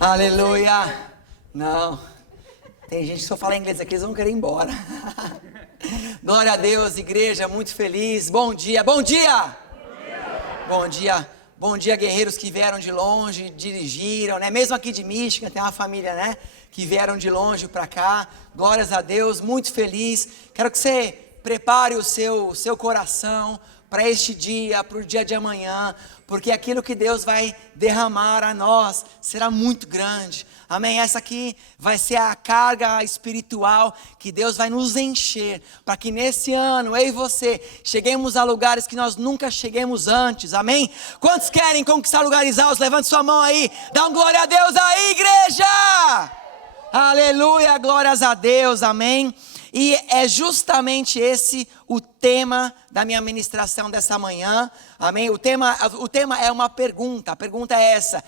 Aleluia! Não, tem gente que só fala inglês aqui, eles vão querer ir embora. Glória a Deus, igreja, muito feliz. Bom dia, bom dia! Bom dia, bom dia, guerreiros que vieram de longe, dirigiram, né? Mesmo aqui de Michigan, tem uma família, né? Que vieram de longe para cá. Glórias a Deus, muito feliz. Quero que você prepare o seu coração para este dia, para o dia de amanhã, porque aquilo que Deus vai derramar a nós será muito grande. Amém? Essa aqui vai ser a carga espiritual que Deus vai nos encher, para que nesse ano, eu e você, cheguemos a lugares que nós nunca cheguemos antes. Amém? Quantos querem conquistar lugares altos? Levante sua mão aí, dá um glória a Deus aí, igreja! Aleluia, glórias a Deus, amém? E é justamente esse o tema da minha ministração dessa manhã, amém? O tema é uma pergunta, a pergunta é essa: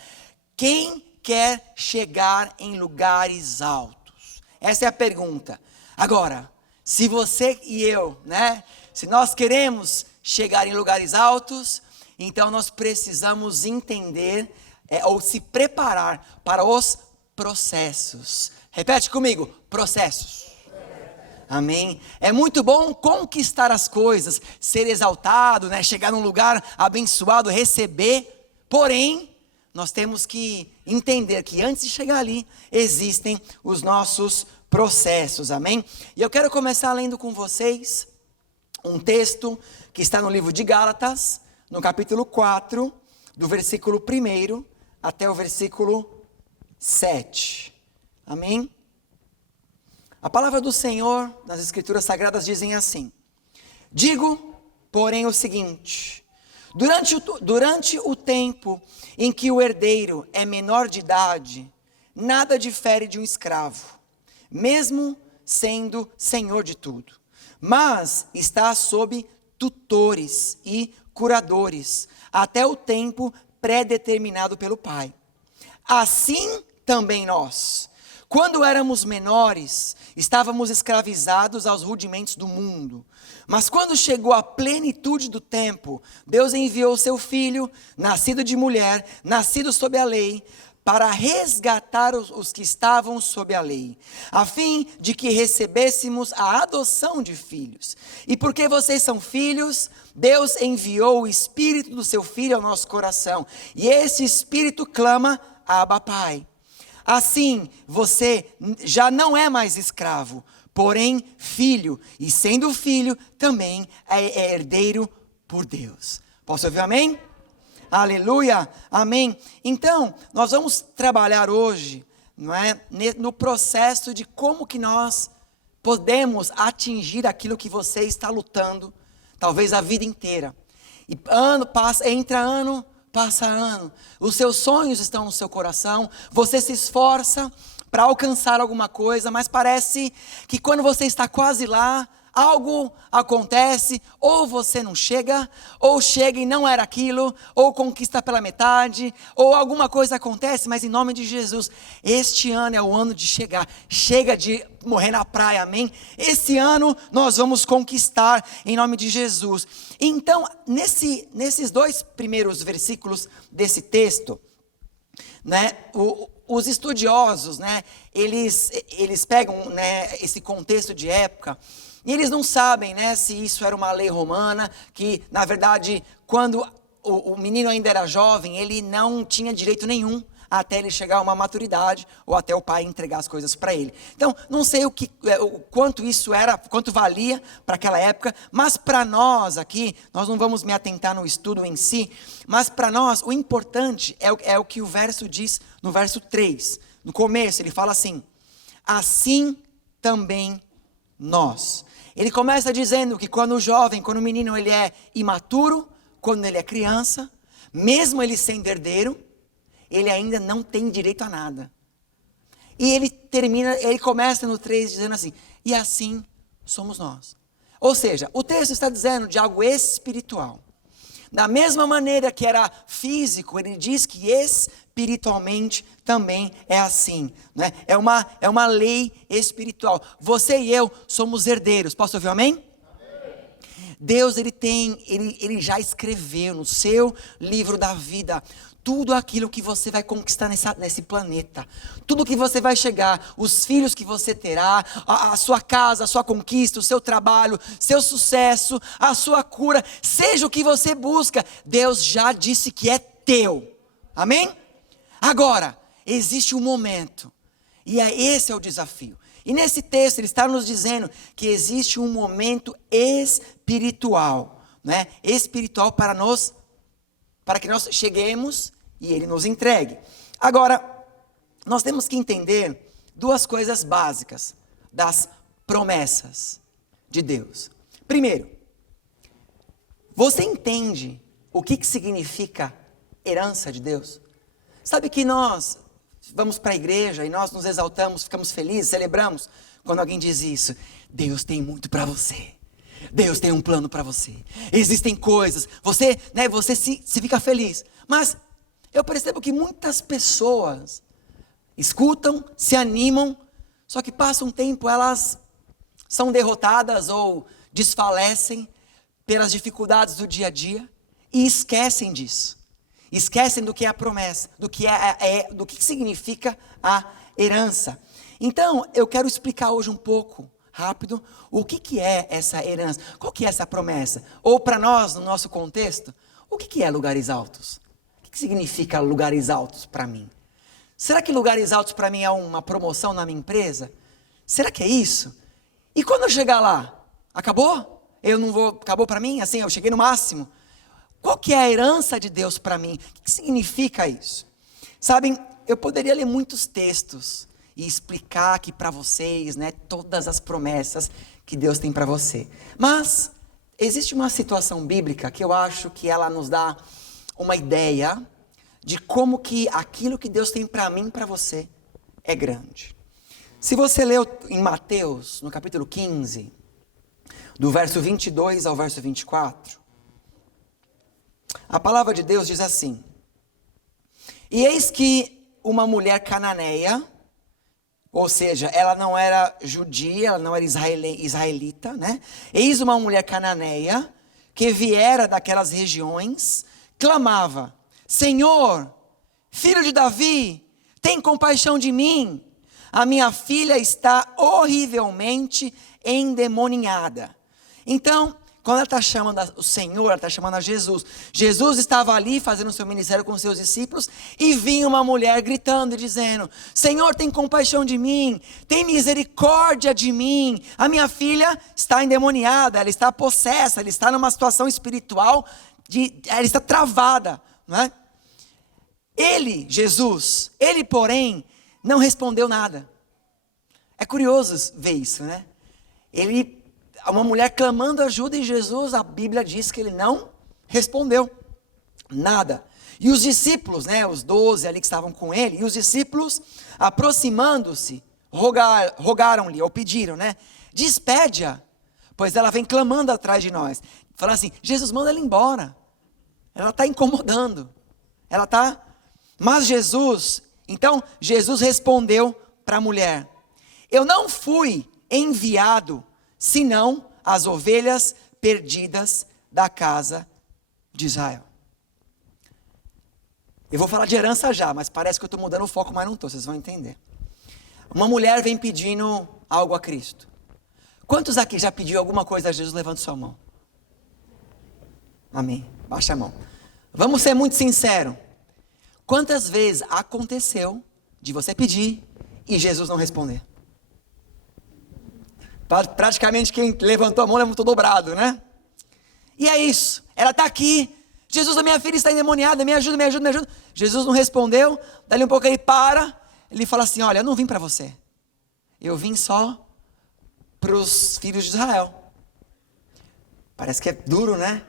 quem quer chegar em lugares altos? Essa é a pergunta. Agora, se você e eu, né? Se nós queremos chegar em lugares altos, então nós precisamos entender ou se preparar para os processos. Repete comigo, processos. Amém? É muito bom conquistar as coisas, ser exaltado, né? Chegar num lugar abençoado, receber. Porém, nós temos que entender que antes de chegar ali, existem os nossos processos. Amém? E eu quero começar lendo com vocês um texto que está no livro de Gálatas, no capítulo 4, do versículo 1 até o versículo 7. Amém? A palavra do Senhor, nas Escrituras Sagradas, dizem assim: digo, porém, o seguinte: durante o tempo em que o herdeiro é menor de idade, nada difere de um escravo, mesmo sendo senhor de tudo, mas está sob tutores e curadores, até o tempo pré-determinado pelo Pai. Assim também nós, quando éramos menores, estávamos escravizados aos rudimentos do mundo. Mas quando chegou a plenitude do tempo, Deus enviou o seu Filho, nascido de mulher, nascido sob a lei, para resgatar os que estavam sob a lei, a fim de que recebêssemos a adoção de filhos. E porque vocês são filhos, Deus enviou o Espírito do seu Filho ao nosso coração. E esse Espírito clama: Abba, Pai. Assim, você já não é mais escravo, porém filho, e sendo filho, também é herdeiro por Deus. Posso ouvir amém? Aleluia, amém. Então, nós vamos trabalhar hoje, não é, no processo de como que nós podemos atingir aquilo que você está lutando, talvez a vida inteira. E ano passa, entra ano, passa ano, os seus sonhos estão no seu coração, você se esforça para alcançar alguma coisa, mas parece que quando você está quase lá, algo acontece, ou você não chega, ou chega e não era aquilo, ou conquista pela metade, ou alguma coisa acontece, mas em nome de Jesus, este ano é o ano de chegar, chega de morrer na praia, amém? Esse ano nós vamos conquistar em nome de Jesus. Então, nesses dois primeiros versículos desse texto, né, os estudiosos, né, eles pegam, né, esse contexto de época, e eles não sabem, né, se isso era uma lei romana, que na verdade quando o menino ainda era jovem, ele não tinha direito nenhum até ele chegar a uma maturidade, ou até o pai entregar as coisas para ele. Então, não sei o quanto isso era, quanto valia para aquela época, mas para nós aqui, nós não vamos me atentar no estudo em si, mas para nós o importante é o que o verso diz no verso 3. No começo ele fala assim: assim também nós. Ele começa dizendo que quando o jovem, quando o menino ele é imaturo, quando ele é criança, mesmo ele sendo herdeiro, ele ainda não tem direito a nada. E ele começa no 3 dizendo assim: e assim somos nós. Ou seja, o texto está dizendo de algo espiritual. Da mesma maneira que era físico, ele diz que espiritualmente também é assim, né? É uma lei espiritual. Você e eu somos herdeiros. Posso ouvir amém? Deus ele já escreveu no seu livro da vida tudo aquilo que você vai conquistar nesse planeta, tudo que você vai chegar, os filhos que você terá, a sua casa, a sua conquista, o seu trabalho, seu sucesso, a sua cura, seja o que você busca, Deus já disse que é teu, amém? Agora, existe um momento, e esse é o desafio, e nesse texto ele está nos dizendo que existe um momento espiritual, né? Espiritual para que nós cheguemos e ele nos entregue. Agora, nós temos que entender duas coisas básicas das promessas de Deus. Primeiro, você entende o que significa herança de Deus? Sabe que nós vamos para a igreja e nós nos exaltamos, ficamos felizes, celebramos quando alguém diz isso. Deus tem muito para você. Deus tem um plano para você. Existem coisas. Você se fica feliz. Mas eu percebo que muitas pessoas escutam, se animam, só que passa um tempo, elas são derrotadas ou desfalecem pelas dificuldades do dia a dia e esquecem disso. Esquecem do que é a promessa, do que significa a herança. Então, eu quero explicar hoje um pouco, rápido, o que é essa herança, qual que é essa promessa? Ou para nós, no nosso contexto, o que é lugares altos? O que significa lugares altos para mim? Será que lugares altos para mim é uma promoção na minha empresa? Será que é isso? E quando eu chegar lá, acabou? Acabou para mim? Assim, eu cheguei no máximo? Qual que é a herança de Deus para mim? O que significa isso? Sabem, eu poderia ler muitos textos e explicar aqui para vocês, né, todas as promessas que Deus tem para você. Mas existe uma situação bíblica que eu acho que ela nos dá uma ideia de como que aquilo que Deus tem para mim e para você é grande. Se você leu em Mateus, no capítulo 15, do verso 22 ao verso 24, a palavra de Deus diz assim: E eis que uma mulher cananeia, ou seja, ela não era judia, ela não era israelita, né? Eis uma mulher cananeia, que viera daquelas regiões, clamava: Senhor, filho de Davi, tem compaixão de mim. A minha filha está horrivelmente endemoniada. Então, quando ela está chamando o Senhor, ela está chamando a Jesus. Jesus estava ali fazendo o seu ministério com os seus discípulos e vinha uma mulher gritando e dizendo: Senhor, tem compaixão de mim, tem misericórdia de mim. A minha filha está endemoniada, ela está possessa, ela está numa situação espiritual, ela está travada, não é? Jesus, porém, não respondeu nada. É curioso ver isso, né? Uma mulher clamando ajuda e Jesus, a Bíblia diz que ele não respondeu nada. E os discípulos, né, os 12 ali que estavam com ele, e os discípulos, aproximando-se, rogaram-lhe, ou pediram, né? Despede-a, pois ela vem clamando atrás de nós. Falaram assim: Jesus, manda ela embora. Ela está incomodando. Mas Jesus respondeu para a mulher: Eu não fui enviado senão as ovelhas perdidas da casa de Israel. Eu vou falar de herança já, mas parece que eu estou mudando o foco, mas não estou, vocês vão entender. Uma mulher vem pedindo algo a Cristo. Quantos aqui já pediu alguma coisa a Jesus? Levante sua mão. Amém. Baixa a mão. Vamos ser muito sinceros. Quantas vezes aconteceu de você pedir e Jesus não responder? Praticamente quem levantou a mão levantou dobrado, né? E é isso. Ela está aqui. Jesus, a minha filha está endemoniada. Me ajuda. Jesus não respondeu. Dali um pouco ele para. Ele fala assim: olha, eu não vim para você. Eu vim só para os filhos de Israel. Parece que é duro, né?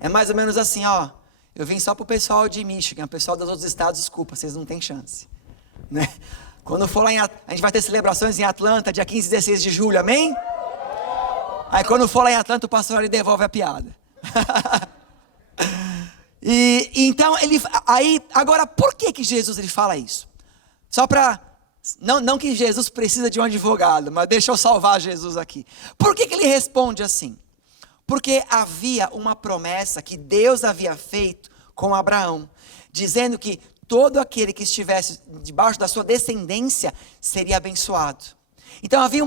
É mais ou menos assim, ó. Eu vim só para o pessoal de Michigan. O pessoal dos outros estados, desculpa, vocês não têm chance, né? Quando for lá a gente vai ter celebrações em Atlanta, dia 15 e 16 de julho, amém? Aí quando for lá em Atlanta, o pastor ali devolve a piada. Então, agora, por que Jesus ele fala isso? Só para, não que Jesus precisa de um advogado, mas deixa eu salvar Jesus aqui. Por que ele responde assim? Porque havia uma promessa que Deus havia feito com Abraão. dizendo que todo aquele que estivesse debaixo da sua descendência seria abençoado. Então havia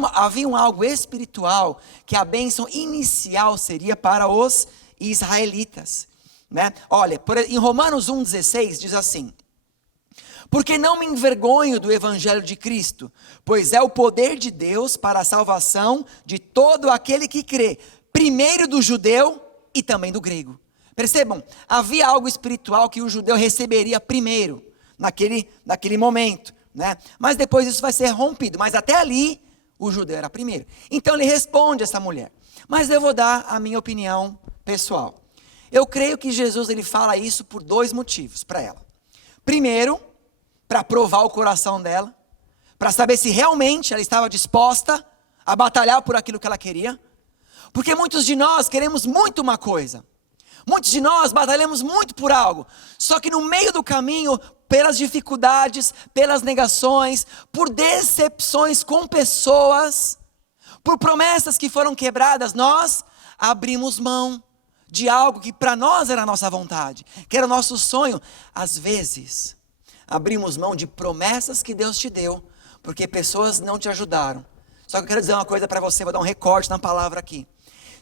algo espiritual, que a bênção inicial seria para os israelitas, né? Olha, em Romanos 1,16 diz assim: porque não me envergonho do evangelho de Cristo, pois é o poder de Deus para a salvação de todo aquele que crê, primeiro do judeu e também do grego. Percebam, havia algo espiritual que o judeu receberia primeiro, naquele momento, né? Mas depois isso vai ser rompido, mas até ali o judeu era primeiro. Então ele responde a essa mulher, mas eu vou dar a minha opinião pessoal. Eu creio que Jesus ele fala isso por dois motivos para ela. Primeiro, para provar o coração dela, para saber se realmente ela estava disposta a batalhar por aquilo que ela queria, porque muitos de nós queremos muito uma coisa, muitos de nós batalhamos muito por algo, só que no meio do caminho, pelas dificuldades, pelas negações, por decepções com pessoas, por promessas que foram quebradas, nós abrimos mão de algo que para nós era a nossa vontade, que era o nosso sonho. Às vezes, abrimos mão de promessas que Deus te deu, porque pessoas não te ajudaram. Só que eu quero dizer uma coisa para você, vou dar um recorte na palavra aqui.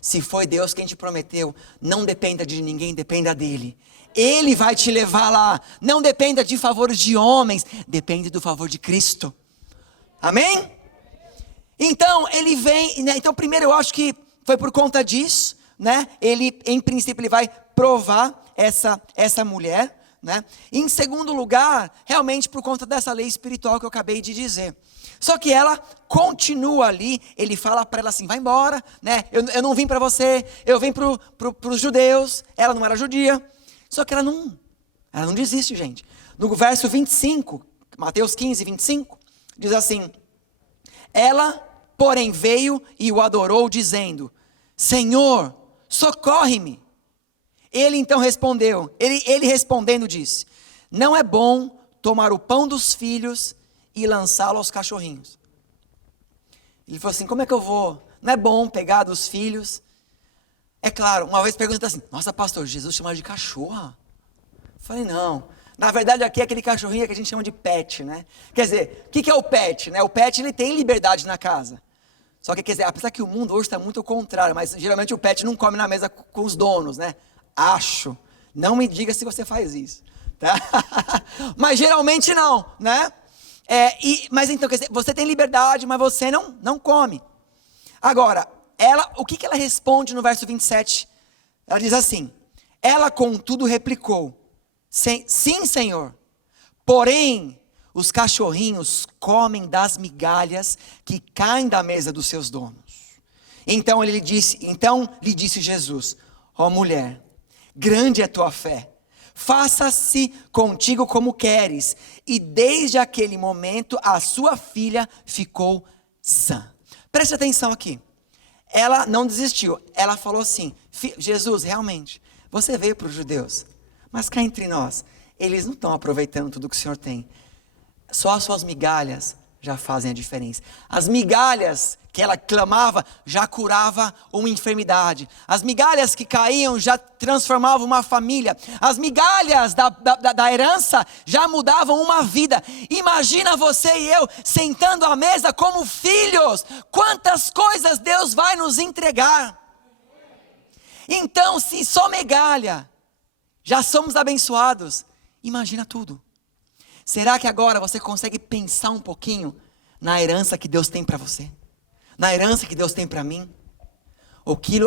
Se foi Deus quem te prometeu, não dependa de ninguém, dependa dele. Ele vai te levar lá. Não dependa de favores de homens, depende do favor de Cristo. Amém? Então, ele vem, né? Então primeiro eu acho que foi por conta disso, né? Ele, em princípio, ele vai provar essa mulher, né? E em segundo lugar, realmente por conta dessa lei espiritual que eu acabei de dizer. Só que ela continua ali, ele fala para ela assim, vai embora, né? Eu não vim para você, eu vim para os judeus, ela não era judia. Só que ela não desiste, gente. No verso 25, Mateus 15, 25, diz assim, ela, porém, veio e o adorou, dizendo, Senhor, socorre-me. Ele então respondeu, ele respondendo disse, não é bom tomar o pão dos filhos e lançá-lo aos cachorrinhos. Ele falou assim, como é que eu vou? Não é bom pegar dos filhos? É claro, uma vez pergunta assim, nossa pastor, Jesus chama de cachorra? Eu falei, não, na verdade aqui é aquele cachorrinho que a gente chama de pet, né? Quer dizer, o que é o pet, né? O pet ele tem liberdade na casa. Só que quer dizer, apesar que o mundo hoje está muito ao contrário, mas geralmente o pet não come na mesa com os donos, né? Acho, não me diga se você faz isso, tá? Mas geralmente não, né? Mas então, quer dizer, você tem liberdade, mas você não come. Agora, o que ela responde no verso 27? Ela diz assim, ela contudo replicou, sim, Senhor, porém, os cachorrinhos comem das migalhas que caem da mesa dos seus donos. Então lhe disse Jesus, ó mulher, grande é tua fé, faça-se contigo como queres. E desde aquele momento a sua filha ficou sã. Preste atenção aqui. Ela não desistiu. Ela falou assim, Jesus, realmente, você veio para os judeus, mas cá entre nós, eles não estão aproveitando tudo que o Senhor tem. Só as suas migalhas já fazem a diferença. As migalhas que ela clamava já curava uma enfermidade. As migalhas que caíam já transformavam uma família. As migalhas da herança já mudavam uma vida. Imagina você e eu sentando à mesa como filhos. Quantas coisas Deus vai nos entregar. Então, se só migalha já somos abençoados, imagina tudo. Será que agora você consegue pensar um pouquinho na herança que Deus tem para você? Na herança que Deus tem para mim?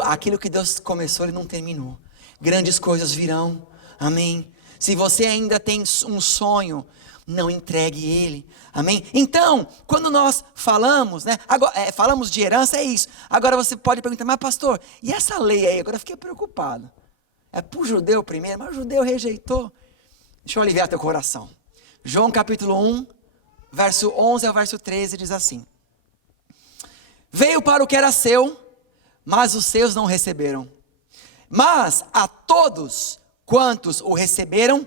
Aquilo que Deus começou, Ele não terminou. Grandes coisas virão. Amém? Se você ainda tem um sonho, não entregue ele. Amém? Então, quando nós falamos, né? Agora, falamos de herança, é isso. Agora você pode perguntar, mas pastor, e essa lei aí? Agora eu fiquei preocupado. É para o judeu primeiro, mas o judeu rejeitou. Deixa eu aliviar teu coração. João capítulo 1, verso 11 ao verso 13 diz assim. Veio para o que era seu, mas os seus não receberam. Mas a todos quantos o receberam,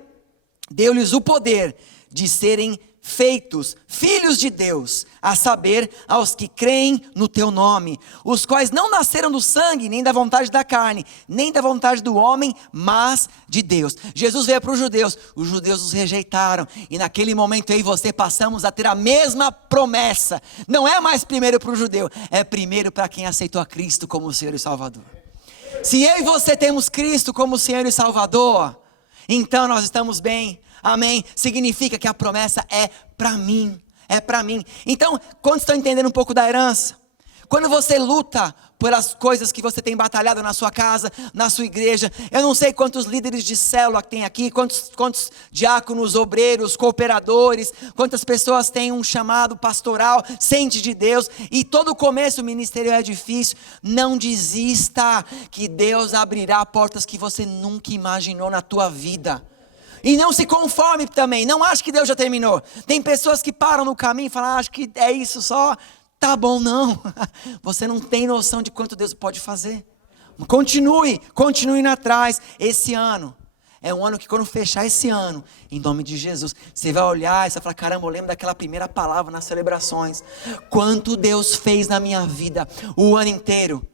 deu-lhes o poder de serem feitos filhos de Deus, a saber, aos que creem no teu nome, os quais não nasceram do sangue, nem da vontade da carne, nem da vontade do homem, mas de Deus. Jesus veio para os judeus os rejeitaram, e naquele momento eu e você passamos a ter a mesma promessa. Não é mais primeiro para o judeu, é primeiro para quem aceitou a Cristo como Senhor e Salvador. Se eu e você temos Cristo como Senhor e Salvador, então nós estamos bem. Amém? Significa que a promessa é para mim. É para mim. Então, quando estão entendendo um pouco da herança, quando você luta pelas coisas que você tem batalhado na sua casa, na sua igreja, eu não sei quantos líderes de célula tem aqui, quantos diáconos, obreiros, cooperadores, quantas pessoas têm um chamado pastoral, sente de Deus, e todo começo o ministério é difícil. Não desista, que Deus abrirá portas que você nunca imaginou na tua vida. E não se conforme também, não ache que Deus já terminou. Tem pessoas que param no caminho e falam, acho que é isso só. Tá bom, não. Você não tem noção de quanto Deus pode fazer. Continue indo atrás. Esse ano é um ano que, quando fechar esse ano, em nome de Jesus, você vai olhar e você vai falar, caramba, eu lembro daquela primeira palavra nas celebrações. Quanto Deus fez na minha vida o ano inteiro.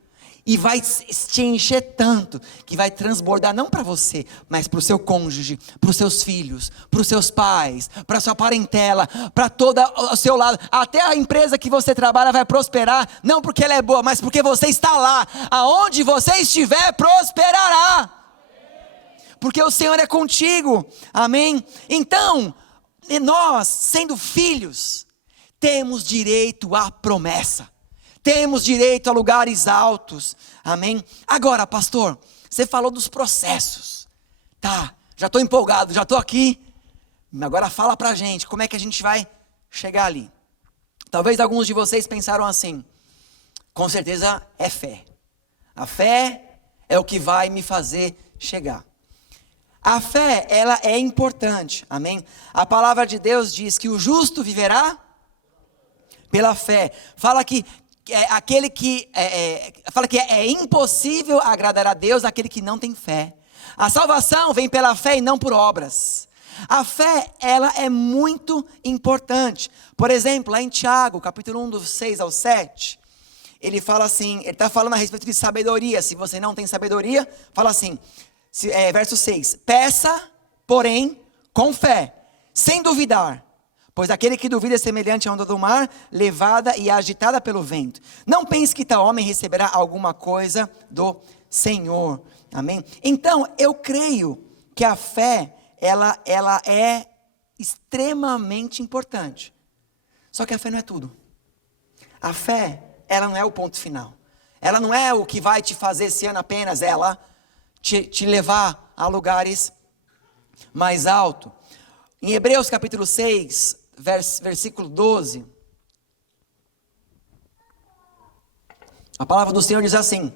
E vai te encher tanto, que vai transbordar não para você, mas para o seu cônjuge, para os seus filhos, para os seus pais, para a sua parentela, para todo o seu lado. Até a empresa que você trabalha vai prosperar, não porque ela é boa, mas porque você está lá. Aonde você estiver, prosperará. Porque o Senhor é contigo, amém? Então, nós, sendo filhos, temos direito à promessa. Temos direito a lugares altos, amém? Agora, pastor, você falou dos processos, tá, já estou empolgado, já estou aqui, agora fala pra gente, como é que a gente vai chegar ali? Talvez alguns de vocês pensaram assim, com certeza é fé, a fé é o que vai me fazer chegar. A fé, ela é importante, amém? A palavra de Deus diz que o justo viverá pela fé, fala que é impossível agradar a Deus aquele que não tem fé. A salvação vem pela fé e não por obras. A fé, ela é muito importante. Por exemplo, lá em Tiago, capítulo 1, do 6 ao 7, ele fala assim, ele está falando a respeito de sabedoria. Se você não tem sabedoria, fala assim, verso 6, peça, porém, com fé, sem duvidar. Pois aquele que duvida é semelhante à onda do mar, levada e agitada pelo vento. Não pense que tal homem receberá alguma coisa do Senhor. Amém? Então, eu creio que a fé, ela é extremamente importante. Só que a fé não é tudo. A fé, ela não é o ponto final. Ela não é o que vai te fazer esse ano apenas, ela te levar a lugares mais altos. Em Hebreus capítulo 6, versículo 12, a palavra do Senhor diz assim,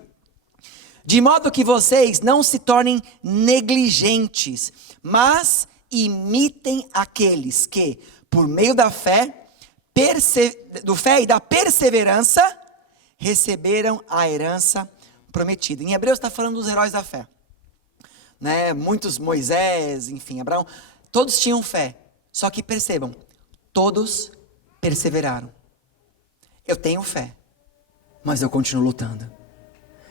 de modo que vocês não se tornem negligentes, mas imitem aqueles que, por meio da fé e da perseverança, receberam a herança prometida. Em Hebreus está falando dos heróis da fé, né? Muitos, Moisés, enfim, Abraão, todos tinham fé, só que percebam, todos perseveraram. Eu tenho fé, mas eu continuo lutando.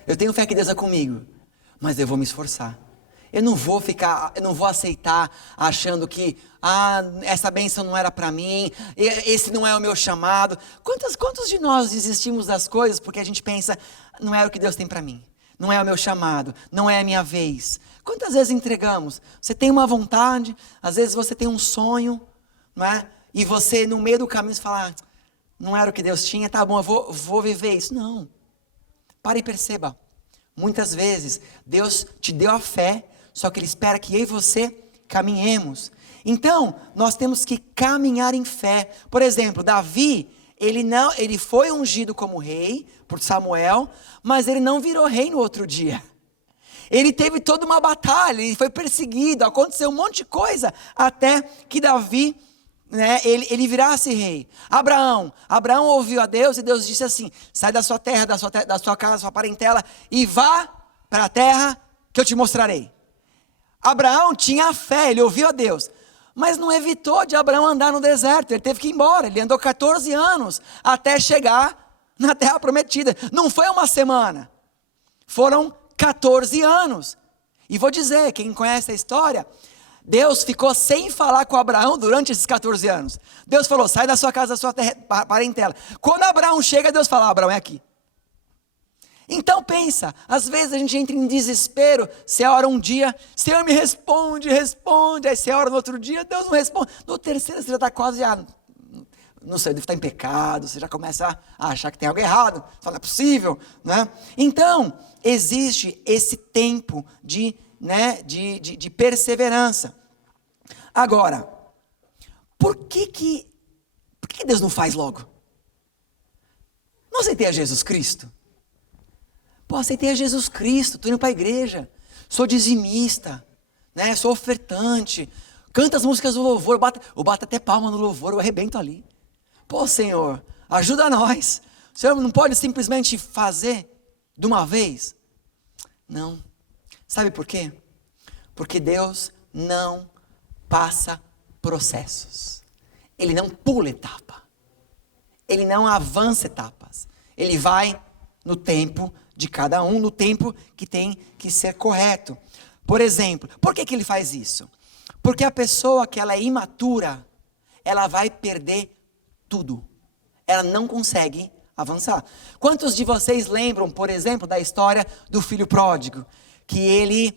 Eu tenho fé que Deus é comigo, mas eu vou me esforçar. Eu não vou aceitar achando que, essa bênção não era para mim, esse não é o meu chamado. Quantos de nós desistimos das coisas porque a gente pensa, não é o que Deus tem para mim, não é o meu chamado, não é a minha vez. Quantas vezes entregamos? Você tem uma vontade, às vezes você tem um sonho, não é? E você no meio do caminho você fala, não era o que Deus tinha, tá bom, eu vou viver isso. Não, pare e perceba, muitas vezes Deus te deu a fé, só que Ele espera que eu e você caminhemos. Então, nós temos que caminhar em fé. Por exemplo, Davi, ele foi ungido como rei por Samuel, mas ele não virou rei no outro dia. Ele teve toda uma batalha, ele foi perseguido, aconteceu um monte de coisa, até que Davi, né, ele virasse rei. Abraão ouviu a Deus e Deus disse assim, sai da sua terra, da sua casa, da sua parentela e vá para a terra que eu te mostrarei. Abraão tinha fé, ele ouviu a Deus, Mas não evitou de Abraão andar no deserto. Ele teve que ir embora. Ele andou 14 anos até chegar na terra prometida. Não foi uma semana. Foram 14 anos. E vou dizer, quem conhece a história, Deus ficou sem falar com Abraão durante esses 14 anos. Deus falou, sai da sua casa, da sua parentela. Quando Abraão chega, Deus fala, Abraão, é aqui. Então pensa, às vezes a gente entra em desespero, você ora um dia, Senhor me responde, aí você ora no outro dia, Deus não responde, no terceiro você já está quase, não sei, deve estar em pecado, você já começa a achar que tem algo errado, você fala, não é possível, né? Então, existe esse tempo de perseverança. Agora, por que Deus não faz logo? Não aceitei a Jesus Cristo? Pô, aceitei a Jesus Cristo, estou indo para a igreja, sou dizimista, né? Sou ofertante, canto as músicas do louvor, eu bato até palma no louvor, eu arrebento ali. Pô, Senhor, ajuda nós. O Senhor não pode simplesmente fazer de uma vez? Não. Sabe por quê? Porque Deus não passa processos. Ele não pula etapa. Ele não avança etapas. Ele vai no tempo de cada um, no tempo que tem que ser correto. Por exemplo, por que ele faz isso? Porque a pessoa que ela é imatura, ela vai perder tudo. Ela não consegue avançar. Quantos de vocês lembram, por exemplo, da história do filho pródigo? Que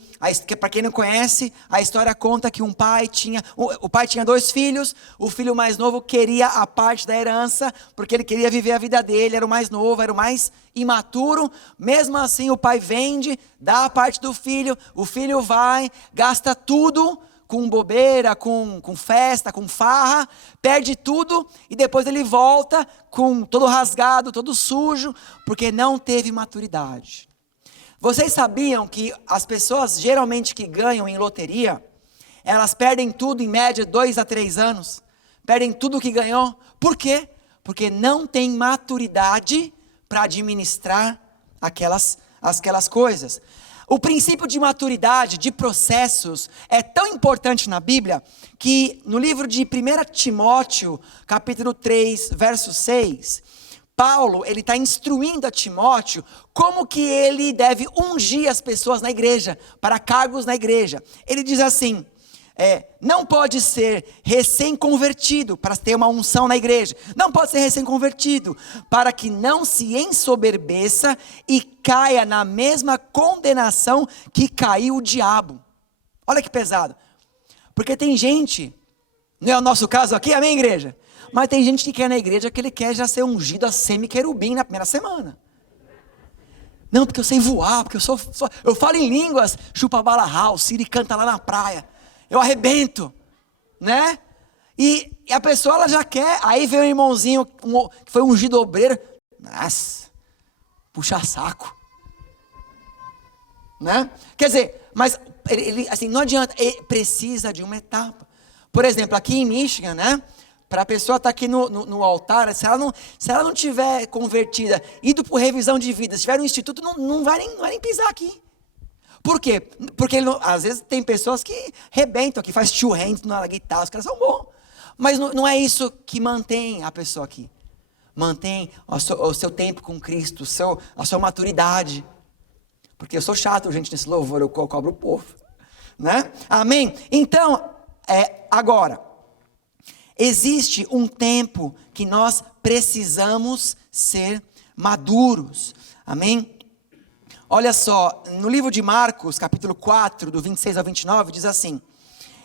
para quem não conhece, a história conta que o pai tinha 2 filhos, o filho mais novo queria a parte da herança, porque ele queria viver a vida dele, era o mais novo, era o mais imaturo, mesmo assim o pai vende, dá a parte do filho, o filho vai, gasta tudo, com bobeira, com festa, com farra, perde tudo, e depois ele volta com todo rasgado, todo sujo, porque não teve maturidade. Vocês sabiam que as pessoas geralmente que ganham em loteria, elas perdem tudo em média 2 a 3 anos, perdem tudo que ganhou. Por quê? Porque não tem maturidade para administrar aquelas coisas. O princípio de maturidade, de processos, é tão importante na Bíblia, que no livro de 1 Timóteo, capítulo 3, verso 6, Paulo, ele está instruindo a Timóteo como que ele deve ungir as pessoas na igreja, para cargos na igreja. Ele diz assim, não pode ser recém-convertido para ter uma unção na igreja. Não pode ser recém-convertido, para que não se ensoberbeça e caia na mesma condenação que caiu o diabo. Olha que pesado. Porque tem gente, não é o nosso caso aqui, amém, igreja? Mas tem gente que quer na igreja que ele quer já ser ungido a semi-querubim na primeira semana. Não, porque eu sei voar, porque eu falo em línguas, chupa bala house, Siri canta lá na praia. Eu arrebento, né? E a pessoa ela já quer, aí vem um irmãozinho que foi ungido obreiro, nossa, puxa saco. Né? Quer dizer, mas ele assim, não adianta, ele precisa de uma etapa. Por exemplo, aqui em Michigan, né? Para a pessoa estar aqui no altar, se ela não tiver convertida, indo por revisão de vida, se tiver no instituto, não vai nem pisar aqui. Por quê? Porque às vezes tem pessoas que rebentam, que faz two hands na guitarra, os caras são bons. Mas não é isso que mantém a pessoa aqui. Mantém o seu tempo com Cristo, a sua maturidade. Porque eu sou chato, gente, nesse louvor, eu cobro o povo. Né? Amém? Então, agora, existe um tempo que nós precisamos ser maduros. Amém? Olha só, no livro de Marcos, capítulo 4, do 26 ao 29, diz assim: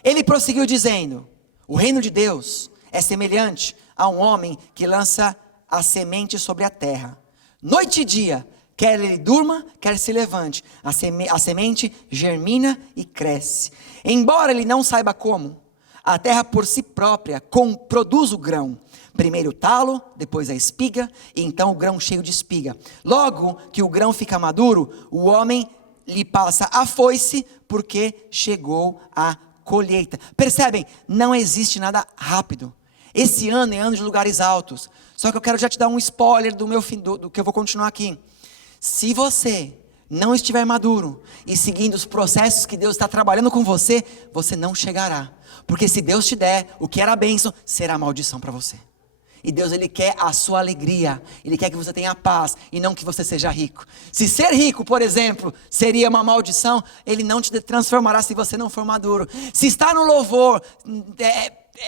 ele prosseguiu dizendo, o reino de Deus é semelhante a um homem que lança a semente sobre a terra. Noite e dia, quer ele durma, quer se levante, a semente germina e cresce. Embora ele não saiba como, a terra por si própria produz o grão. Primeiro o talo, depois a espiga, e então o grão cheio de espiga. Logo que o grão fica maduro, o homem lhe passa a foice, porque chegou a colheita. Percebem? Não existe nada rápido. Esse ano é ano de lugares altos. Só que eu quero já te dar um spoiler do que eu vou continuar aqui. Se você não estiver maduro e seguindo os processos que Deus está trabalhando com você, você não chegará. Porque se Deus te der o que era bênção, será maldição para você. E Deus, Ele quer a sua alegria. Ele quer que você tenha paz e não que você seja rico. Se ser rico, por exemplo, seria uma maldição, Ele não te transformará se você não for maduro. Se estar no louvor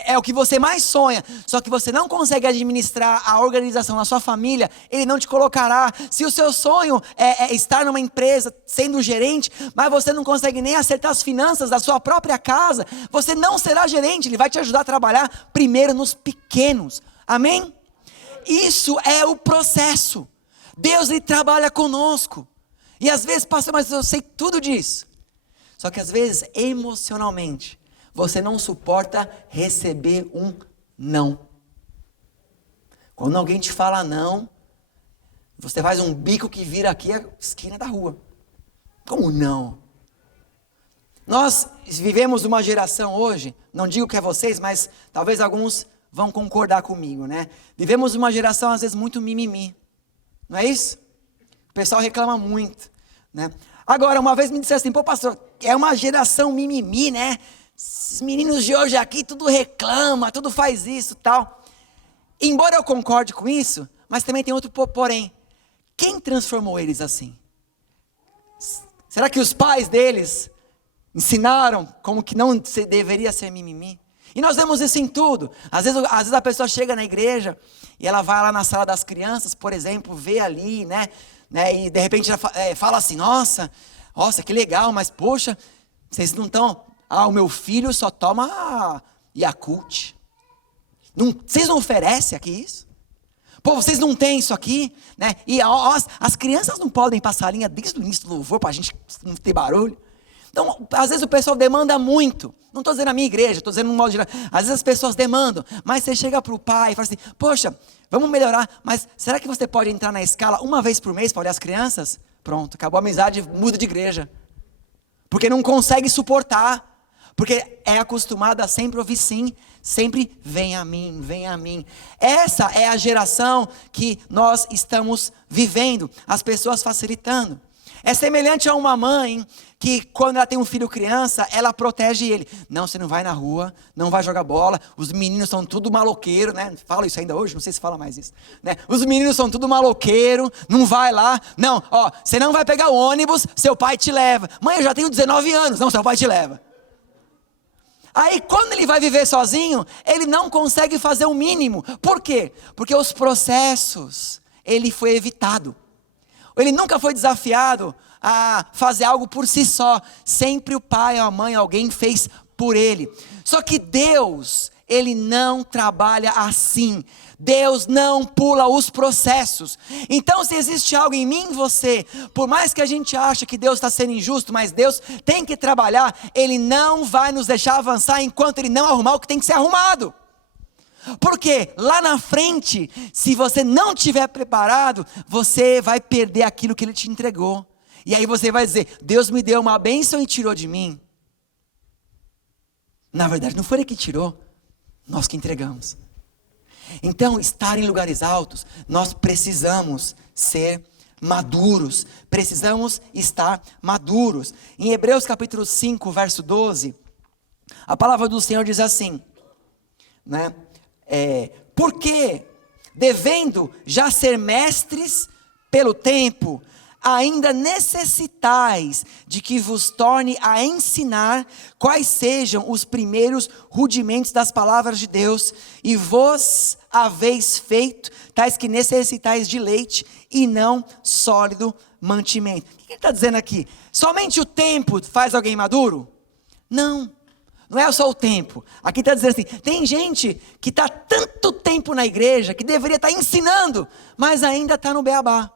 é o que você mais sonha, só que você não consegue administrar a organização na sua família, Ele não te colocará. Se o seu sonho é estar numa empresa sendo gerente, mas você não consegue nem acertar as finanças da sua própria casa, você não será gerente. Ele vai te ajudar a trabalhar primeiro nos pequenos. Amém? Isso é o processo. Deus, Ele trabalha conosco. E às vezes, pastor, mas eu sei tudo disso. Só que às vezes, emocionalmente, você não suporta receber um não. Quando alguém te fala não, você faz um bico que vira aqui a esquina da rua. Como não? Nós vivemos uma geração hoje, não digo que é vocês, mas talvez alguns vão concordar comigo, né? Vivemos uma geração às vezes muito mimimi, não é isso? O pessoal reclama muito, né? Agora, uma vez me disseram assim, pô pastor, é uma geração mimimi, né? Esses meninos de hoje aqui tudo reclama, tudo faz isso e tal. Embora eu concorde com isso, mas também tem outro porém. Quem transformou eles assim? Será que os pais deles ensinaram como que não deveria ser mimimi? E nós vemos isso em tudo. Às vezes a pessoa chega na igreja e ela vai lá na sala das crianças, por exemplo, vê ali, né? E de repente ela fala assim, nossa, que legal, mas poxa, vocês não estão... o meu filho só toma Yakult. Vocês não oferecem aqui isso? Pô, vocês não têm isso aqui? Né? E as crianças não podem passar a linha desde o início do louvor para a gente não ter barulho. Então, às vezes o pessoal demanda muito. Não estou dizendo a minha igreja, estou dizendo no modo geral. Às vezes as pessoas demandam, mas você chega para o pai e fala assim, poxa, vamos melhorar, mas será que você pode entrar na escala uma vez por mês para olhar as crianças? Pronto, acabou a amizade, muda de igreja. Porque não consegue suportar. Porque é acostumado a sempre ouvir sim, sempre vem a mim, vem a mim. Essa é a geração que nós estamos vivendo, as pessoas facilitando. É semelhante a uma mãe que quando ela tem um filho criança, ela protege ele. Não, você não vai na rua, não vai jogar bola, os meninos são tudo maloqueiro, né? Fala isso ainda hoje, não sei se fala mais isso, né? Os meninos são tudo maloqueiro, não vai lá. Não, você não vai pegar o ônibus, seu pai te leva. Mãe, eu já tenho 19 anos, não, seu pai te leva. Aí quando ele vai viver sozinho, ele não consegue fazer o mínimo. Por quê? Porque os processos, ele foi evitado. Ele nunca foi desafiado a fazer algo por si só. Sempre o pai, a mãe, alguém fez por ele. Só que Deus, Ele não trabalha assim. Deus não pula os processos. Então se existe algo em mim e você, por mais que a gente ache que Deus está sendo injusto, mas Deus tem que trabalhar, Ele não vai nos deixar avançar enquanto Ele não arrumar o que tem que ser arrumado. Porque lá na frente, se você não estiver preparado, você vai perder aquilo que Ele te entregou. E aí você vai dizer, Deus me deu uma bênção e tirou de mim. Na verdade não foi Ele que tirou, nós que entregamos. Então, estar em lugares altos, nós precisamos ser maduros, precisamos estar maduros. Em Hebreus capítulo 5, verso 12, a palavra do Senhor diz assim, né? Porque, devendo já ser mestres pelo tempo, ainda necessitais de que vos torne a ensinar quais sejam os primeiros rudimentos das palavras de Deus, e vos haveis feito, tais que necessitais de leite e não sólido mantimento. O que ele está dizendo aqui? Somente o tempo faz alguém maduro? Não é só o tempo. Aqui está dizendo assim, tem gente que está tanto tempo na igreja, que deveria estar ensinando, mas ainda está no beabá.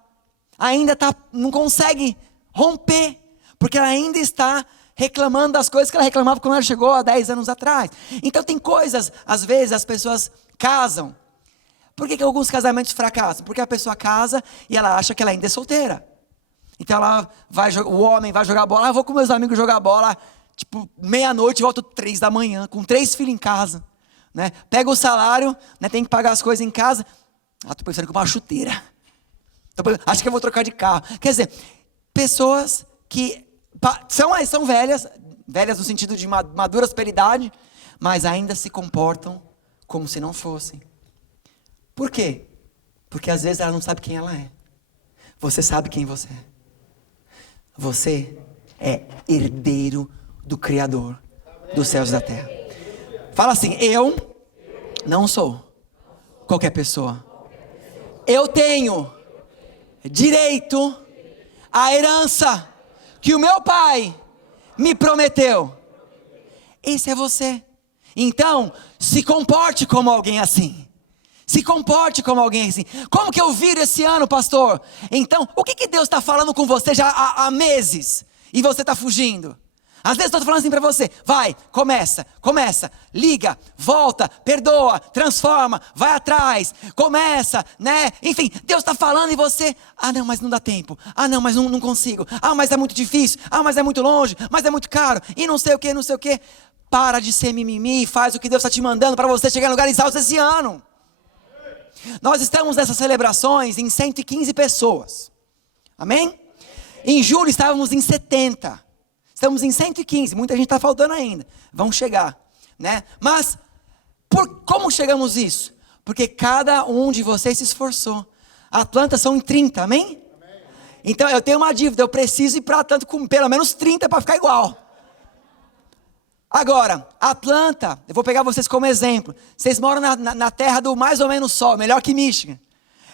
Ainda não consegue romper, porque ela ainda está reclamando das coisas que ela reclamava quando ela chegou há 10 anos atrás. Então tem coisas, às vezes as pessoas casam. Por que alguns casamentos fracassam? Porque a pessoa casa e ela acha que ela ainda é solteira. Então o homem vai jogar bola, eu vou com meus amigos jogar bola, tipo meia-noite, volto 3 da manhã, com 3 filhos em casa. Né? Pega o salário, né, tem que pagar as coisas em casa. Estou pensando em comprar uma chuteira. Acho que eu vou trocar de carro. Quer dizer, pessoas que são velhas no sentido de maduras pela idade, mas ainda se comportam como se não fossem. Por quê? Porque às vezes ela não sabe quem ela é. Você sabe quem você é. Você é herdeiro do Criador dos céus e da terra. Fala assim: eu não sou qualquer pessoa. Eu tenho direito à herança que o meu pai me prometeu. Esse é você. Então, se comporte como alguém assim. Se comporte como alguém assim. Como que eu viro esse ano, pastor? Então, o que Deus está falando com você já há meses e você está fugindo? Às vezes eu estou falando assim para você: vai, começa, liga, volta, perdoa, transforma, vai atrás, começa, né? Enfim, Deus está falando e você: ah não, mas não dá tempo, ah não, mas não consigo, ah mas é muito difícil, ah mas é muito longe, mas é muito caro, e não sei o que. Para de ser mimimi e faz o que Deus está te mandando para você chegar em lugares altos esse ano. Nós estamos nessas celebrações em 115 pessoas, amém? Em julho estávamos em 70. Estamos em 115, muita gente está faltando ainda. Vão chegar, né? Mas, como chegamos isso? Porque cada um de vocês se esforçou. A Atlanta são em 30, amém? Então eu tenho uma dívida, eu preciso ir para Atlanta com pelo menos 30 para ficar igual. Agora, Atlanta, eu vou pegar vocês como exemplo. Vocês moram na terra do mais ou menos sol, melhor que Michigan.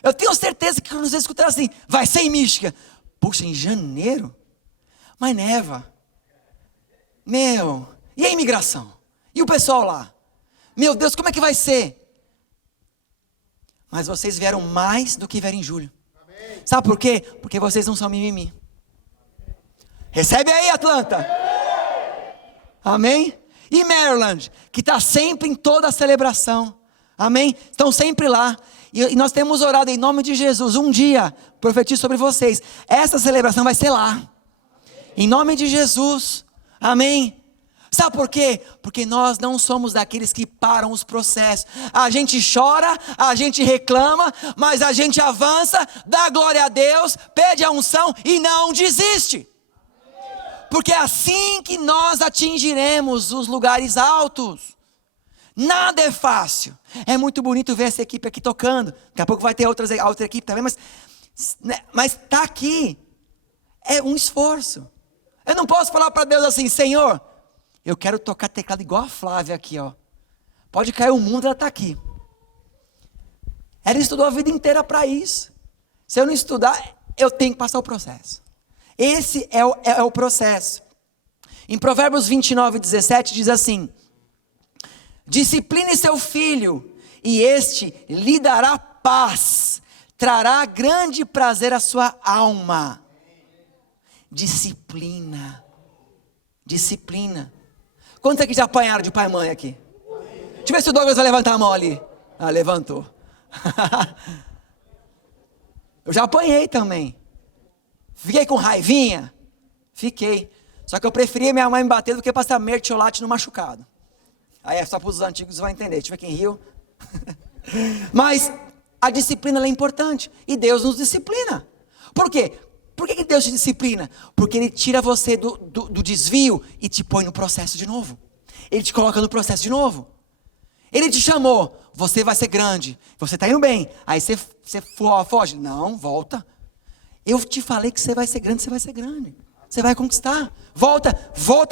Eu tenho certeza que quando vocês escutaram assim: vai ser em Michigan. Puxa, em janeiro? Mas neva. Meu, e a imigração? E o pessoal lá? Meu Deus, como é que vai ser? Mas vocês vieram mais do que vieram em julho. Amém. Sabe por quê? Porque vocês não são mimimi. Recebe aí, Atlanta. Amém? E Maryland, que está sempre em toda a celebração. Amém? Estão sempre lá. E nós temos orado em nome de Jesus. Um dia, profetizo sobre vocês, essa celebração vai ser lá. Em nome de Jesus. Amém? Sabe por quê? Porque nós não somos daqueles que param os processos. A gente chora, a gente reclama, mas a gente avança, dá glória a Deus, pede a unção e não desiste. Porque é assim que nós atingiremos os lugares altos. Nada é fácil. É muito bonito ver essa equipe aqui tocando. Daqui a pouco vai ter outra equipe também, mas tá aqui. É um esforço. Eu não posso falar para Deus assim: Senhor, eu quero tocar teclado igual a Flávia aqui, ó. Pode cair o mundo, ela está aqui. Ela estudou a vida inteira para isso. Se eu não estudar, eu tenho que passar o processo. Esse é o processo. Em Provérbios 29:17 diz assim: discipline seu filho, e este lhe dará paz, trará grande prazer à sua alma. Disciplina. Quantos aqui já apanharam de pai e mãe aqui? Deixa eu ver se o Douglas vai levantar a mão ali. Ah, levantou. Eu já apanhei também. Fiquei com raivinha? Fiquei. Só que eu preferia minha mãe me bater do que passar mertiolate no machucado. Aí é só para os antigos vão entender. Deixa eu ver quem riu. Mas a disciplina ela é importante. E Deus nos disciplina. Por quê? Por que Deus te disciplina? Porque Ele tira você do desvio e te põe no processo de novo. Ele te coloca no processo de novo. Ele te chamou. Você vai ser grande. Você está indo bem. Aí você foge. Não, volta. Eu te falei que você vai ser grande, você vai ser grande. Você vai conquistar. Volta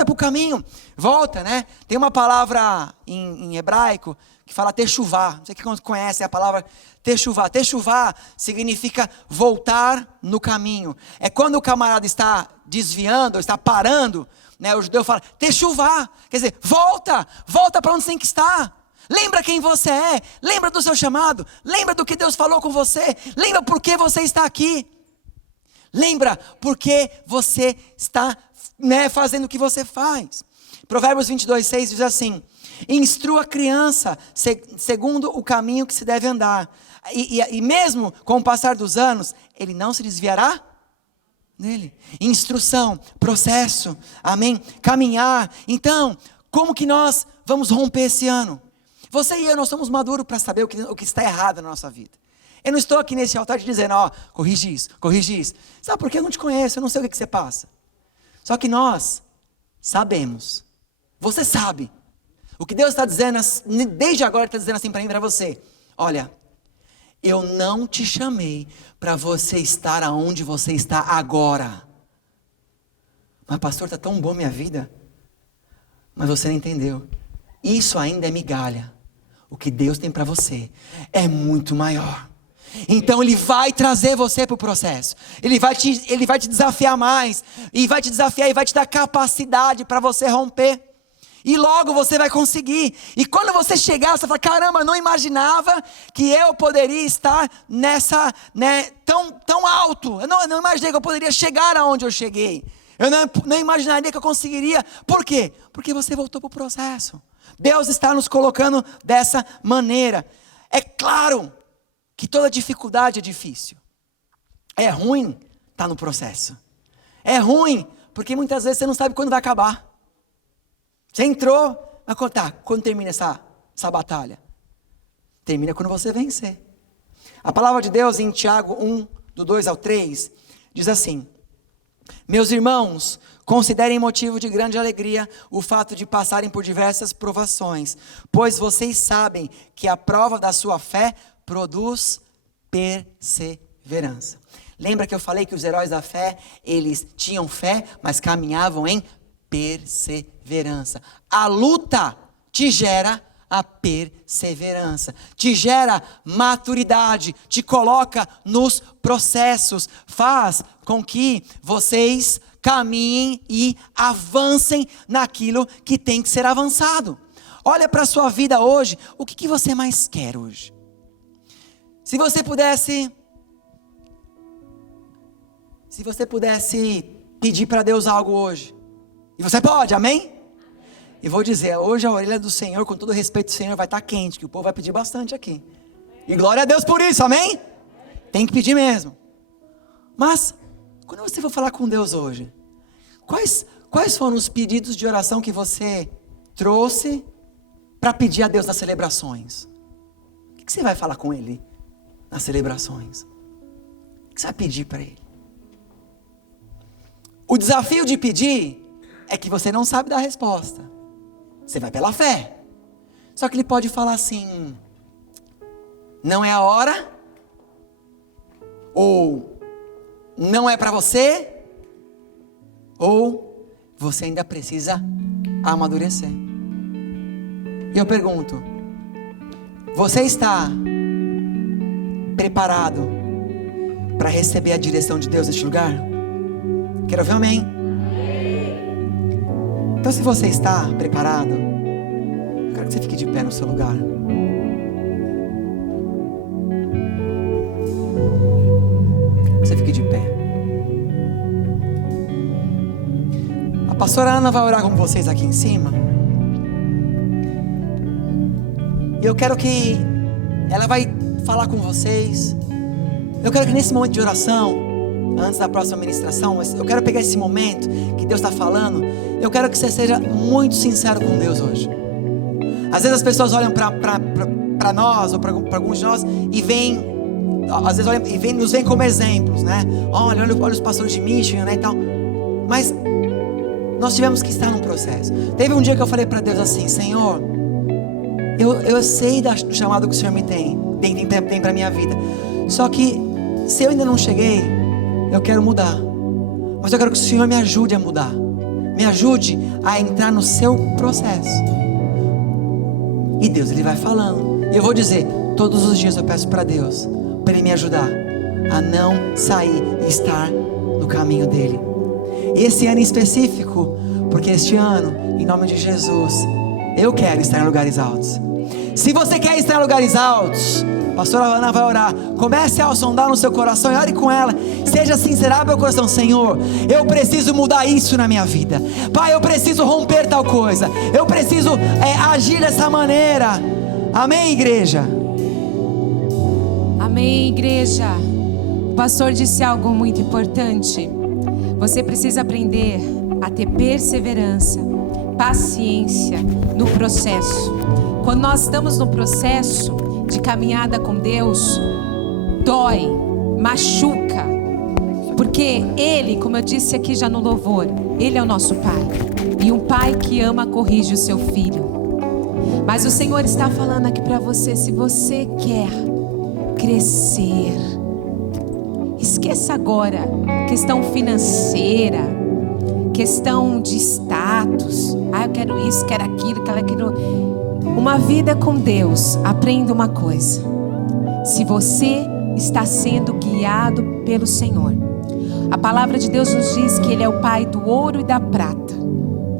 para o caminho. Volta, né? Tem uma palavra em hebraico que fala techuvá. Não sei quem conhece a palavra techuvá. Techuvá significa voltar no caminho. É quando o camarada está desviando, está parando, né? O judeu fala techuvá. Quer dizer, volta para onde você tem que estar. Lembra quem você é. Lembra do seu chamado. Lembra do que Deus falou com você. Lembra por que você está aqui. Lembra porque você está, né, fazendo o que você faz. Provérbios 22:6 diz assim: instrua a criança segundo o caminho que se deve andar. E mesmo com o passar dos anos, ele não se desviará nele. Instrução, processo, amém? Caminhar. Então, como que nós vamos romper esse ano? Você e eu, nós somos maduros para saber o que está errado na nossa vida. Eu não estou aqui nesse altar te dizendo, corrige isso, corrige isso. Sabe por quê? Eu não te conheço, eu não sei o que você passa. Só que nós sabemos. Você sabe. O que Deus está dizendo, desde agora está dizendo assim para mim e para você. Olha, eu não te chamei para você estar aonde você está agora. Mas pastor, está tão boa minha vida. Mas você não entendeu. Isso ainda é migalha. O que Deus tem para você é muito maior. Então Ele vai trazer você para o processo. Ele vai te desafiar mais. E vai te desafiar e vai te dar capacidade para você romper. E logo você vai conseguir. E quando você chegar, você fala, caramba, eu não imaginava que eu poderia estar nessa, tão alto. Eu não imaginei que eu poderia chegar aonde eu cheguei. Eu não imaginaria que eu conseguiria. Por quê? Porque você voltou para o processo. Deus está nos colocando dessa maneira. É claro que toda dificuldade é difícil. É ruim estar no processo. É ruim porque muitas vezes você não sabe quando vai acabar. Você entrou, vai contar quando termina essa batalha. Termina quando você vencer. A palavra de Deus em Tiago 1, do 2 ao 3, diz assim: meus irmãos, considerem motivo de grande alegria o fato de passarem por diversas provações, pois vocês sabem que a prova da sua fé produz perseverança. Lembra que eu falei que os heróis da fé, eles tinham fé, mas caminhavam em perseverança. A luta te gera a perseverança, te gera maturidade, te coloca nos processos, faz com que vocês caminhem e avancem naquilo que tem que ser avançado. Olha para a sua vida hoje, o que você mais quer hoje? Se você pudesse pedir para Deus algo hoje, e você pode, amém? E vou dizer, hoje a orelha do Senhor, com todo respeito do Senhor, vai estar quente, que o povo vai pedir bastante aqui. E glória a Deus por isso, amém? Tem que pedir mesmo. Mas, quando você for falar com Deus hoje, quais foram os pedidos de oração que você trouxe para pedir a Deus nas celebrações? O que você vai falar com Ele nas celebrações? O que você vai pedir para Ele? O desafio de pedir é que você não sabe dar a resposta. Você vai pela fé. Só que Ele pode falar assim: não é a hora, ou não é para você, ou você ainda precisa amadurecer. E eu pergunto: você está preparado para receber a direção de Deus neste lugar? Quero ouvir um amém. Então, se você está preparado, eu quero que você fique de pé no seu lugar. Você fique de pé. A pastora Ana vai orar com vocês aqui em cima. E eu quero que ela vai falar com vocês. Eu quero que nesse momento de oração, antes da próxima ministração, eu quero pegar esse momento que Deus está falando. Eu quero que você seja muito sincero com Deus hoje. Às vezes as pessoas olham para nós, ou para alguns de nós, e veem, às vezes olham, nos veem como exemplos, né? Olha os pastores de Michigan, né, e tal. Mas nós tivemos que estar num processo. Teve um dia que eu falei para Deus assim: Senhor, eu sei do chamado que o Senhor me tem para a minha vida. Só que se eu ainda não cheguei, eu quero mudar. Mas eu quero que o Senhor me ajude a mudar. Me ajude a entrar no seu processo. E Deus, Ele vai falando. E eu vou dizer, todos os dias eu peço para Deus, para Ele me ajudar a não sair e estar no caminho dEle. E esse ano em específico, porque este ano, em nome de Jesus, eu quero estar em lugares altos. Se você quer estar em lugares altos, a pastora Ana vai orar. Comece a sondar no seu coração e ore com ela. Seja sincero, abre o coração. Senhor, eu preciso mudar isso na minha vida. Pai, eu preciso romper tal coisa. Eu preciso agir dessa maneira. Amém, igreja? Amém, igreja. O pastor disse algo muito importante. Você precisa aprender a ter perseverança, paciência no processo. Quando nós estamos no processo de caminhada com Deus, dói, machuca, porque Ele, como eu disse aqui já no louvor, Ele é o nosso Pai, e um Pai que ama corrige o seu filho. Mas o Senhor está falando aqui para você, se você quer crescer, esqueça agora questão financeira, questão de status, eu quero isso, quero aquilo, quero aquilo. Uma vida com Deus, aprenda uma coisa: se você está sendo guiado pelo Senhor, a palavra de Deus nos diz que Ele é o Pai do ouro e da prata,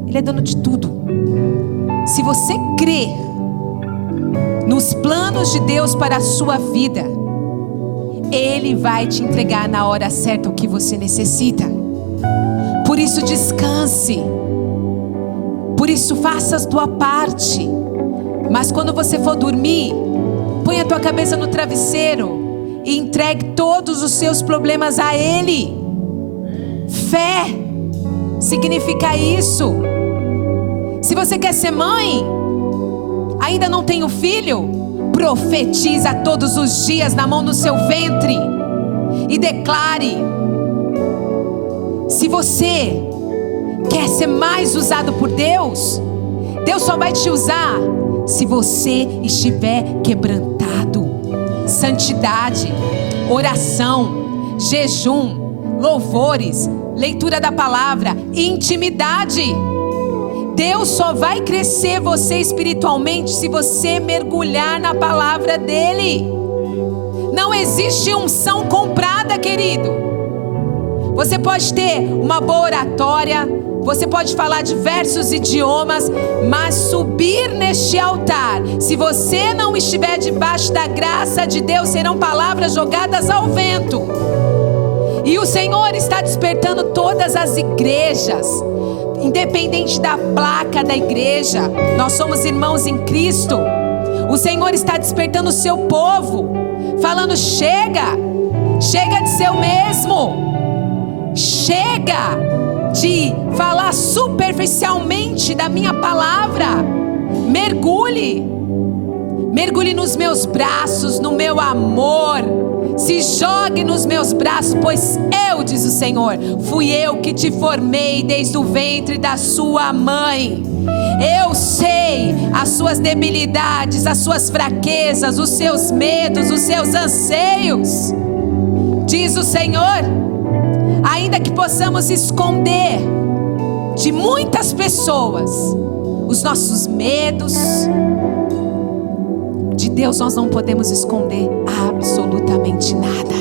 Ele é dono de tudo. Se você crê nos planos de Deus para a sua vida, Ele vai te entregar na hora certa o que você necessita. Por isso descanse, por isso faça a tua parte. Mas quando você for dormir, põe a tua cabeça no travesseiro e entregue todos os seus problemas a Ele. Fé significa isso. Se você quer ser mãe, ainda não tem um filho, profetiza todos os dias na mão do seu ventre e declare. Se você quer ser mais usado por Deus, Deus só vai te usar se você estiver quebrantado. Santidade, oração, jejum, louvores, leitura da palavra, intimidade. Deus só vai crescer você espiritualmente se você mergulhar na palavra dEle. Não existe unção comprada, querido. Você pode ter uma boa oratória, você pode falar diversos idiomas, mas subir neste altar, se você não estiver debaixo da graça de Deus, serão palavras jogadas ao vento. E o Senhor está despertando todas as igrejas, independente da placa da igreja, nós somos irmãos em Cristo. O Senhor está despertando o seu povo, falando: chega de ser o mesmo, chega de falar superficialmente da minha palavra. Mergulhe nos meus braços, no meu amor. Se jogue nos meus braços, pois eu, diz o Senhor, fui eu que te formei desde o ventre da sua mãe. Eu sei as suas debilidades, as suas fraquezas, os seus medos, os seus anseios, diz o Senhor. Ainda que possamos esconder de muitas pessoas os nossos medos, de Deus nós não podemos esconder absolutamente nada.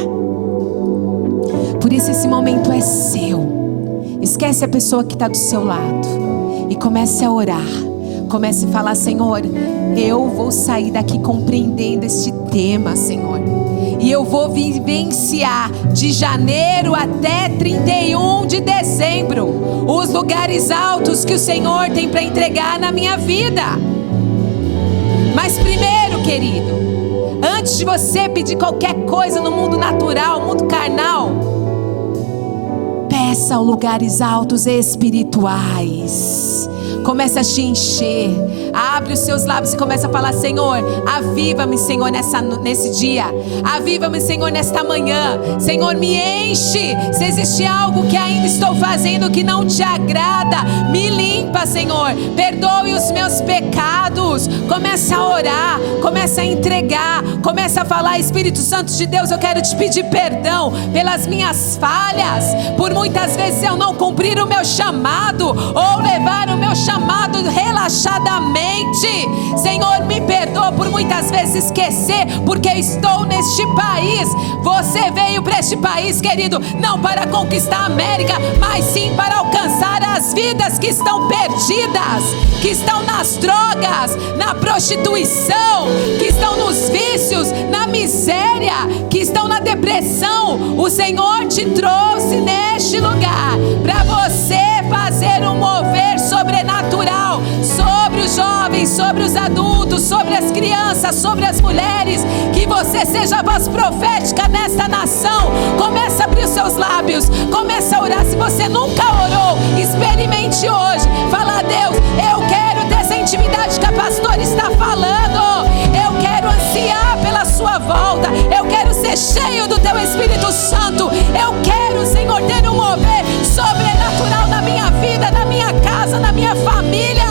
Por isso esse momento é seu. Esquece a pessoa que está do seu lado e comece a orar. Comece a falar: Senhor, eu vou sair daqui compreendendo este tema, Senhor, e eu vou vivenciar de janeiro até 31 de dezembro os lugares altos que o Senhor tem para entregar na minha vida. Mas primeiro, querido, antes de você pedir qualquer coisa no mundo natural, mundo carnal, peça lugares altos espirituais. Comece a te encher. Abre os seus lábios e começa a falar: Senhor, aviva-me, Senhor, nesse dia. Aviva-me, Senhor, nesta manhã. Senhor, me enche. Se existe algo que ainda estou fazendo que não te agrada, me limpa, Senhor. Perdoe os meus pecados. Começa a orar, começa a entregar, começa a falar: Espírito Santo de Deus, eu quero te pedir perdão pelas minhas falhas, por muitas vezes eu não cumprir o meu chamado, ou levar o meu chamado relaxadamente. Senhor, me perdoa por muitas vezes esquecer, porque eu estou neste país. Você veio para este país, querido, não para conquistar a América, mas sim para alcançar as vidas que estão perdidas, que estão nas drogas, na prostituição, que estão nos vícios, na miséria, que estão na depressão. O Senhor te trouxe neste lugar para você fazer um mover sobrenatural sobre os jovens, sobre os adultos, sobre as crianças, sobre as mulheres. Que você seja a voz profética nesta nação. Comece a abrir os seus lábios, comece a orar. Se você nunca orou, experimente hoje. Fala: Deus, eu quero ter essa intimidade que a pastora está falando. Eu quero ansiar pela sua volta. Eu quero ser ser cheio do Teu Espírito Santo. Eu quero, Senhor, ter um mover sobrenatural na minha vida, na minha casa, na minha família,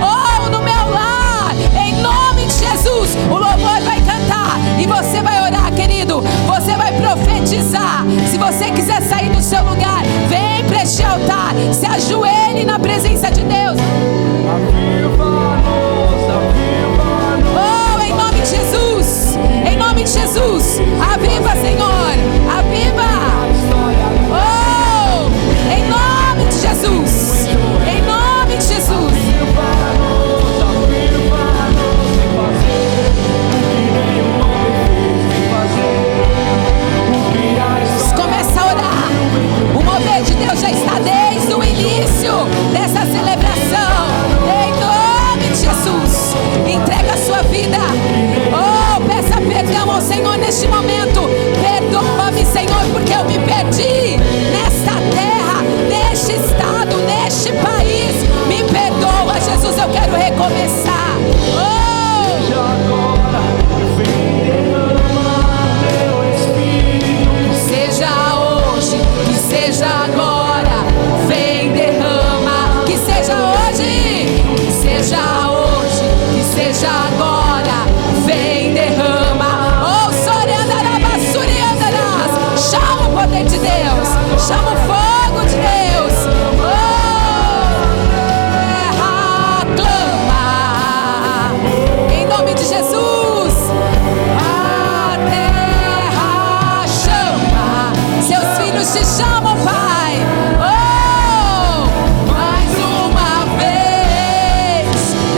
oh, no meu lar. Em nome de Jesus, o louvor vai cantar e você vai orar, querido. Você vai profetizar. Se você quiser sair do seu lugar, vem para este altar, se ajoelhe na presença de Deus. Oh, em nome de Jesus, em nome de Jesus, aviva, Senhor, aviva. Oh, em nome de Jesus, em nome de Jesus. Começa a orar. O mover de Deus já está desde o início dessa celebração. Em nome de Jesus, entrega a sua vida. Oh, peça perdão ao Senhor neste momento. Perdoa-me, Senhor, porque eu me perdi nesta terra, neste estado, neste país. Me perdoa, Jesus, eu quero recomeçar. Oh! Seja agora, vem derrama, que seja hoje, que seja hoje, que seja agora, vem derrama. Oh, soriandará, soriandarás, chama o poder de Deus, chama o fogo de Deus. Oh, terra clama, em nome de Jesus. A terra chama, seus filhos te chamam, Pai. Oh, mais uma vez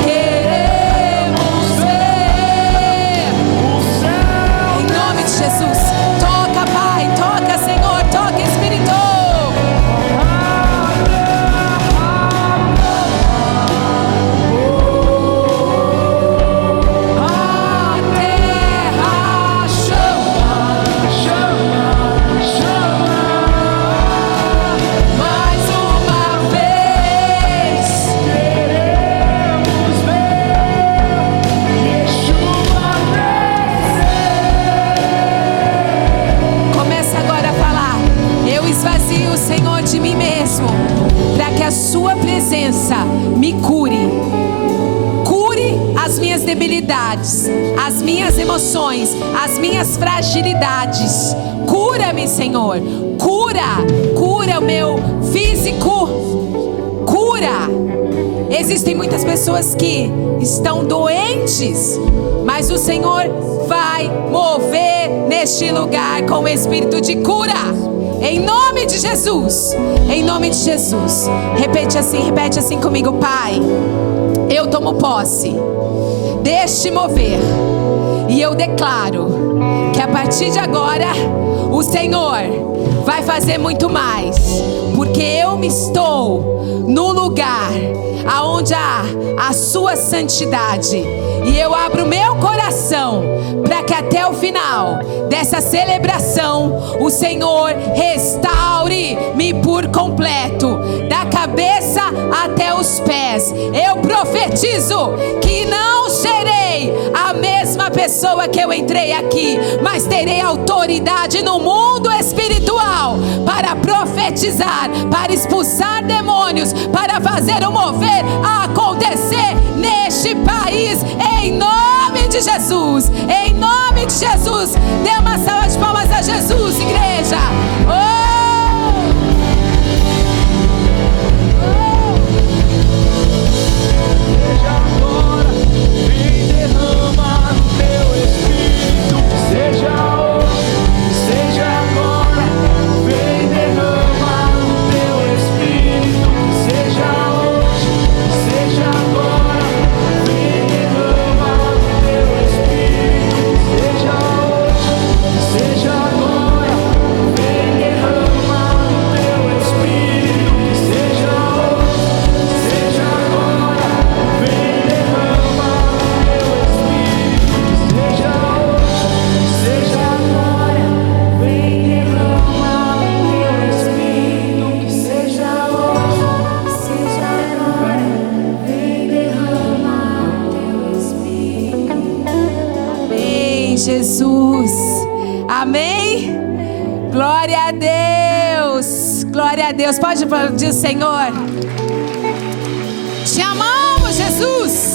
queremos ver o céu. Em nome de Jesus, toca, Pai, toca, Senhor, toca, Espírito. A terra chama, chama, chama. Mais uma vez queremos ver Yeshua descer. Começa agora a falar. Eu esvazio, Senhor, de mim mesmo, para que a sua presença me cure. Cure as minhas debilidades, as minhas emoções, as minhas fragilidades. Cura-me, Senhor. Cura o meu físico. Cura. Existem muitas pessoas que estão doentes, mas o Senhor vai mover neste lugar com o espírito de cura. Em nome de Jesus. Em nome de Jesus. Repete assim comigo. Pai, eu tomo posse deste mover e eu declaro que a partir de agora o Senhor vai fazer muito mais, porque eu me estou no lugar aonde há a sua santidade, e eu abro meu coração para que até o final dessa celebração o Senhor restaure-me por completo, da cabeça até os pés. Eu profetizo que não serei a mesma pessoa que eu entrei aqui, mas terei autoridade no mundo espiritual para profetizar, para expulsar demônios, para fazer o mover acontecer neste país, em nome de Jesus. Em nome de Jesus. Dê uma salva de palmas a Jesus, igreja. Seja agora, vem derrama o teu espírito. Seja hoje, seja agora, vem derrama o teu espírito. Seja hoje, seja agora, vem derrama o teu espírito. Seja hoje, seja agora, vem derrama o teu espírito. Seja hoje, seja agora, vem derrama o teu espírito. Seja hoje, seja agora, vem derrama o teu espírito. Que seja hoje, seja agora, vem derrama o teu espírito. Amém, Jesus. Amém? Glória a Deus. Glória a Deus. Pode aplaudir o Senhor. Te amamos, Jesus.